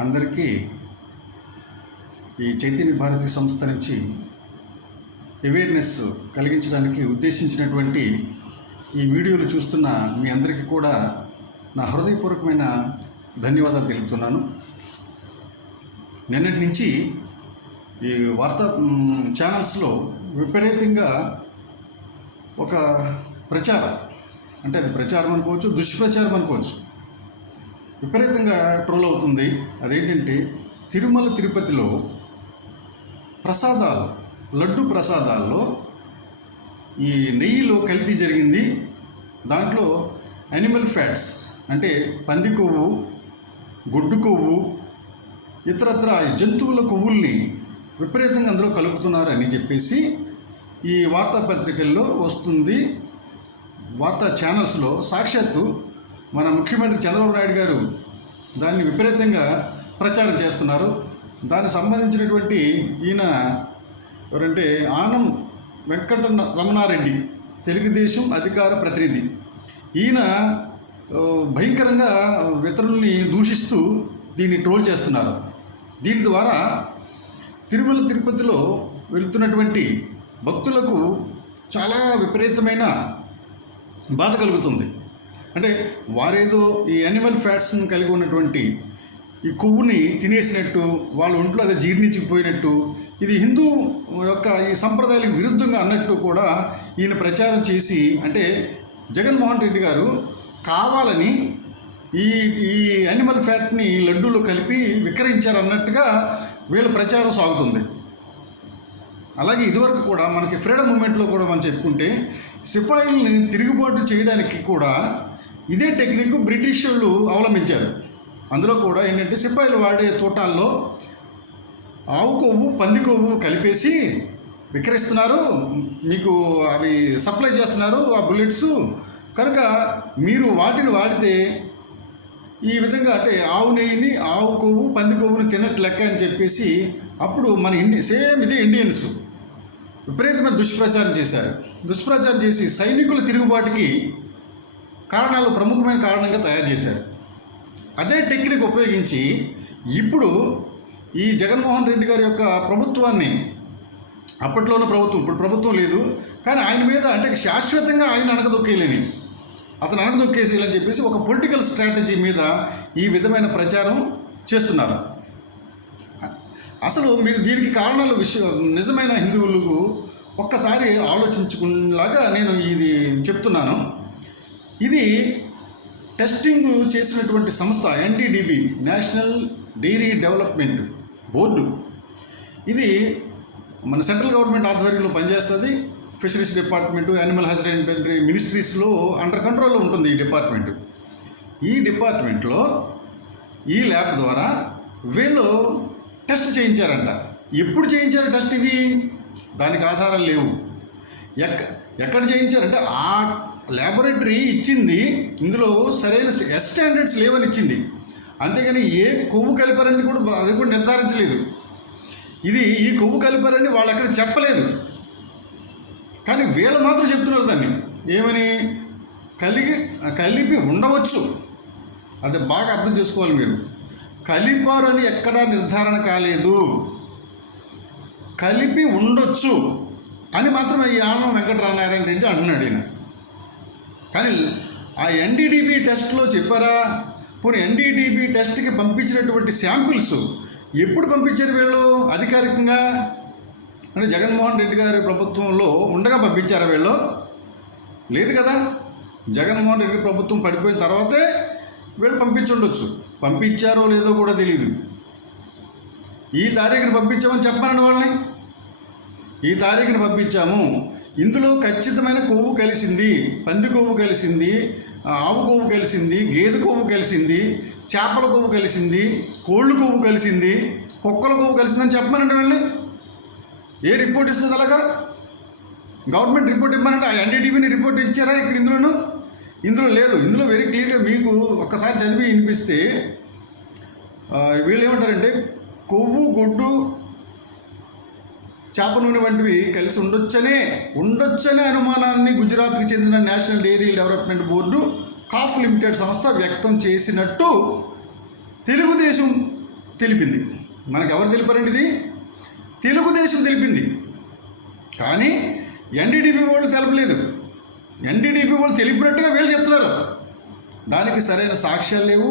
అందరికీ ఈ చైతన్య భారతి సంస్థ నుంచి అవేర్నెస్ కలిగించడానికి ఉద్దేశించినటువంటి ఈ వీడియోలు చూస్తున్న మీ అందరికీ కూడా నా హృదయపూర్వకమైన ధన్యవాదాలు తెలుపుతున్నాను. నిన్నటి నుంచి ఈ వార్తా ఛానల్స్లో విపరీతంగా ఒక ప్రచారం, అంటే అది ప్రచారం అనుకోవచ్చు, దుష్ప్రచారం అనుకోవచ్చు, విపరీతంగా ట్రోల్ అవుతుంది. అదేంటంటే తిరుమల తిరుపతిలో ప్రసాదాలు, లడ్డు ప్రసాదాల్లో ఈ నెయ్యిలో కల్తీ జరిగింది. దాంట్లో యానిమల్ ఫ్యాట్స్ అంటే పంది కొవ్వు, గొడ్డు కొవ్వు, ఇతరత్ర జంతువుల కొవ్వుల్ని విపరీతంగా అందులో కలుపుతున్నారని చెప్పేసి ఈ వార్తాపత్రికల్లో వస్తుంది. వార్తా ఛానల్స్లో సాక్షాత్తు మన ముఖ్యమంత్రి చంద్రబాబు నాయుడు గారు దాన్ని విపరీతంగా ప్రచారం చేస్తున్నారు. దానికి సంబంధించినటువంటి ఈయన ఎవరంటే ఆనం వెంకట రమణారెడ్డి, తెలుగుదేశం అధికార ప్రతినిధి. ఈయన భయంకరంగా ఇతరుల్ని దూషిస్తూ దీన్ని ట్రోల్ చేస్తున్నారు. దీని ద్వారా తిరుమల తిరుపతిలో వెళుతున్నటువంటి భక్తులకు చాలా విపరీతమైన బాధ కలుగుతుంది. అంటే వారేదో ఈ యానిమల్ ఫ్యాట్స్ని కలిగి ఉన్నటువంటి ఈ కొవ్వుని తినేసినట్టు, వాళ్ళ ఒంట్లో అదే జీర్ణించిపోయినట్టు, ఇది హిందూ యొక్క ఈ సంప్రదాయాలకు విరుద్ధంగా అన్నట్టు కూడా ఈయన ప్రచారం చేసి, అంటే జగన్మోహన్ రెడ్డి గారు కావాలని ఈ ఈ యానిమల్ ఫ్యాట్ని లడ్డూలో కలిపి విక్రయించారన్నట్టుగా వీళ్ళ ప్రచారం సాగుతుంది. అలాగే ఇదివరకు కూడా మనకి ఫ్రీడమ్ మూమెంట్లో కూడా మనం చెప్పుకుంటే సిపాయిల్ని తిరుగుబాటు చేయడానికి కూడా ఇదే టెక్నిక్ బ్రిటిష్ వాళ్ళు అవలంబించారు. అందులో కూడా ఏంటంటే సిపాయిలు వాడే తోటాల్లో ఆవు కొవ్వు, పంది కొవ్వు కలిపేసి విక్రయిస్తున్నారు, మీకు అవి సప్లై చేస్తున్నారు ఆ బుల్లెట్స్, కనుక మీరు వాటిని వాడితే ఈ విధంగా అంటే ఆవు నెయ్యిని, ఆవు కొవ్వు, పంది కొవ్వుని తిన్నట్టు లెక్క అని చెప్పేసి అప్పుడు మన సేమ్ ఇదే ఇండియన్స్ విపరీతమైన దుష్ప్రచారం చేశారు. దుష్ప్రచారం చేసి సైనికుల తిరుగుబాటుకి కారణాలు ప్రముఖమైన కారణంగా తయారు చేశారు. అదే టెక్నిక్ ఉపయోగించి ఇప్పుడు ఈ జగన్మోహన్ రెడ్డి గారి యొక్క ప్రభుత్వాన్ని, అప్పట్లోనే ప్రభుత్వం, ఇప్పుడు ప్రభుత్వం లేదు కానీ ఆయన మీద అంటే శాశ్వతంగా ఆయన అతను అణగదొక్కేసేయాలని చెప్పేసి ఒక పొలిటికల్ స్ట్రాటజీ మీద ఈ విధమైన ప్రచారం చేస్తున్నారు. అసలు మీరు దీనికి కారణాలు నిజమైన హిందువులకు ఒక్కసారి ఆలోచించుకునేలాగా నేను ఇది చెప్తున్నాను. ఇది టెస్టింగ్ చేసినటువంటి సంస్థ NDDB, national dairy development board. ఇది మన సెంట్రల్ గవర్నమెంట్ ఆధ్వర్యంలో పనిచేస్తుంది. ఫిషరీస్ డిపార్ట్మెంటు, యానిమల్ హస్బెండరీ మినిస్ట్రీస్లో అండర్ కంట్రోల్లో ఉంటుంది ఈ డిపార్ట్మెంటు. ఈ డిపార్ట్మెంట్లో ఈ ల్యాబ్ ద్వారా వీళ్ళు టెస్ట్ చేయించారంట. ఎప్పుడు చేయించారు టెస్ట్? ఇది దానికి ఆధారాలు లేవు. ఎక్కడ చేయించారంటే ఆ ల్యాబొరేటరీ ఇచ్చింది, ఇందులో సరైన స్టాండర్డ్స్ లేవని ఇచ్చింది. అంతేగాని ఏ కొవ్వు కలిపారని కూడా అది కూడా నిర్ధారించలేదు. ఇది ఈ కొవ్వు కలిపారని వాళ్ళు అక్కడ చెప్పలేదు, కానీ వీళ్ళు మాత్రం చెప్తున్నారు దాన్ని ఏమని కలిపి ఉండవచ్చు. అది బాగా అర్థం చేసుకోవాలి మీరు. కలిపారు అని ఎక్కడా నిర్ధారణ కాలేదు, కలిపి ఉండొచ్చు అని మాత్రమే ఈ ఆనం వెంకటరమణారెడ్డి రెడ్డి అంటున్నాడు ఈయన. కానీ ఆ ఎన్డీడీబీ టెస్ట్లో చెప్పారా? పోనీ ఎన్డీడీబీ టెస్ట్కి పంపించినటువంటి శాంపిల్స్ ఎప్పుడు పంపించారు వీళ్ళు అధికారికంగా? అంటే జగన్మోహన్ రెడ్డి గారి ప్రభుత్వంలో ఉండగా పంపించారా వీళ్ళు? లేదు కదా. జగన్మోహన్ రెడ్డి ప్రభుత్వం పడిపోయిన తర్వాతే వీళ్ళు పంపించుండొచ్చు. పంపించారో లేదో కూడా తెలియదు. ఈ తారీఖుని పంపించామని చెప్పానండి వాళ్ళని. ఈ తారీఖుని పంపించాము, ఇందులో ఖచ్చితమైన కొవ్వు కలిసింది, పంది కొవ్వు కలిసింది, ఆవు కొవ్వు కలిసింది, గేదె కొవ్వు కలిసింది, చేపల కొవ్వు కలిసింది, కోళ్ళు కొవ్వు కలిసింది, కుక్కల కొవ్వు కలిసిందని చెప్పమనండి వాళ్ళని. ఏ రిపోర్ట్ ఇస్తుంది? అలాగా గవర్నమెంట్ రిపోర్ట్ ఇవ్వమనండి. ఆ ఎన్డీడీబీని రిపోర్ట్ ఇచ్చారా ఇక్కడ? ఇందులో లేదు. ఇందులో వెరీ క్లియర్గా మీకు ఒక్కసారి చదివి వినిపిస్తే వీళ్ళు ఏమంటారంటే కొవ్వు, గుడ్డు, చేప నూనె వంటివి కలిసి ఉండొచ్చనే అనుమానాన్ని గుజరాత్కి చెందిన నేషనల్ డైరీ డెవలప్మెంట్ బోర్డు కాఫ్ లిమిటెడ్ సంస్థ వ్యక్తం చేసినట్టు తెలుగుదేశం తెలిపింది. మనకు ఎవరు తెలిపారండి ఇది? తెలుగుదేశం తెలిపింది. కానీ ఎన్డీడీపీ వాళ్ళు తెలపలేదు. ఎన్డీడీపీ వాళ్ళు తెలిపినట్టుగా వీళ్ళు చెప్తున్నారు. దానికి సరైన సాక్ష్యాలు లేవు,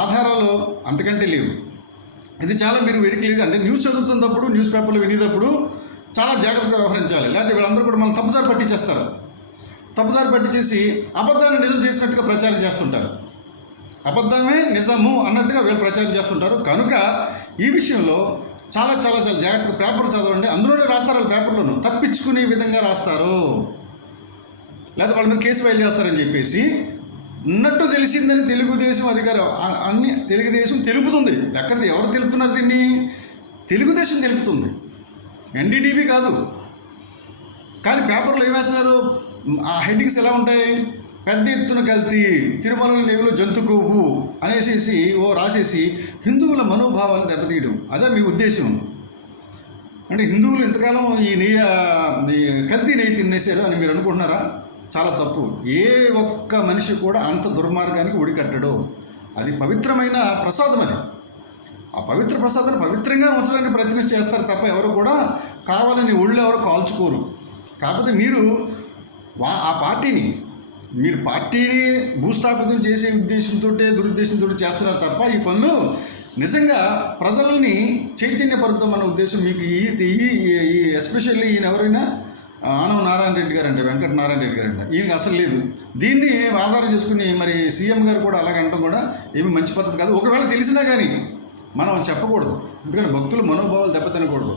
ఆధారాలు అంతకంటే లేవు. ఇది చాలా మీరు వెరీ క్లియర్గా, అంటే న్యూస్ చదువుతున్నప్పుడు, న్యూస్ పేపర్లు వినేటప్పుడు చాలా జాగ్రత్తగా వ్యవహరించాలి. లేకపోతే వీళ్ళందరూ కూడా మనం తప్పుదారి పట్టించేస్తారు. తప్పుదారి పట్టించేసి అబద్ధాన్ని నిజం చేసినట్టుగా ప్రచారం చేస్తుంటారు. అబద్ధమే నిజము అన్నట్టుగా వీళ్ళు ప్రచారం చేస్తుంటారు. కనుక ఈ విషయంలో చాలా చాలా చాలా జాగ్రత్తగా పేపర్ చదవండి. అందులోనే రాస్తారు, వాళ్ళు పేపర్లోనూ తప్పించుకునే విధంగా రాస్తారు. లేదా వాళ్ళ మీద కేసు ఫైల్ చేస్తారని చెప్పేసి ఉన్నట్టు తెలిసిందని తెలుగుదేశం అధికారం అన్ని తెలుగుదేశం తెలుపుతుంది. ఎక్కడిది ఎవరు తెలుపుతున్నారు దీన్ని? తెలుగుదేశం తెలుపుతుంది, ఎన్డీటీవీ కాదు. కానీ పేపర్లో ఏమేస్తున్నారు? ఆ హెడ్డింగ్స్ ఎలా ఉంటాయి? పెద్ద ఎత్తున కల్తీ, తిరుమల నెయ్యిలో జంతు కొవ్వు అనేసి రాసేసి హిందువుల మనోభావాలు దెబ్బతీయడం. అదే మీ ఉద్దేశం? అంటే హిందువులు ఇంతకాలం ఈ కల్తీ నెయ్యి తినేశారు అని మీరు అనుకుంటున్నారా? చాలా తప్పు. ఏ ఒక్క మనిషి కూడా అంత దుర్మార్గానికి ఒడికట్టడు. అది పవిత్రమైన ప్రసాదం. అది ఆ పవిత్ర ప్రసాదాన్ని పవిత్రంగా ఉంచడానికి ప్రయత్నం చేస్తారు తప్ప ఎవరు కూడా కావాలని ఒళ్ళు ఎవరు కాల్చుకోరు. కాకపోతే మీరు ఆ పార్టీని భూస్థాపితం చేసే ఉద్దేశంతో దురుద్దేశంతో చేస్తున్నారు తప్ప ఈ పనులు నిజంగా ప్రజలని చైతన్యపరుద్దామన్న ఉద్దేశం మీకు ఎస్పెషల్లీ ఈయన ఎవరైనా ఆనవ నారాయణ రెడ్డి గారంటే, వెంకట నారాయణ రెడ్డి గారంట, ఈయనకి అసలు లేదు. దీన్ని ఆధారం చేసుకుని మరి సీఎం గారు కూడా అలాగంటాం కూడా ఏమి మంచి పద్ధతి కాదు. ఒకవేళ తెలిసినా కానీ మనం చెప్పకూడదు. ఎందుకంటే భక్తుల మనోభావాలు దెబ్బతినకూడదు.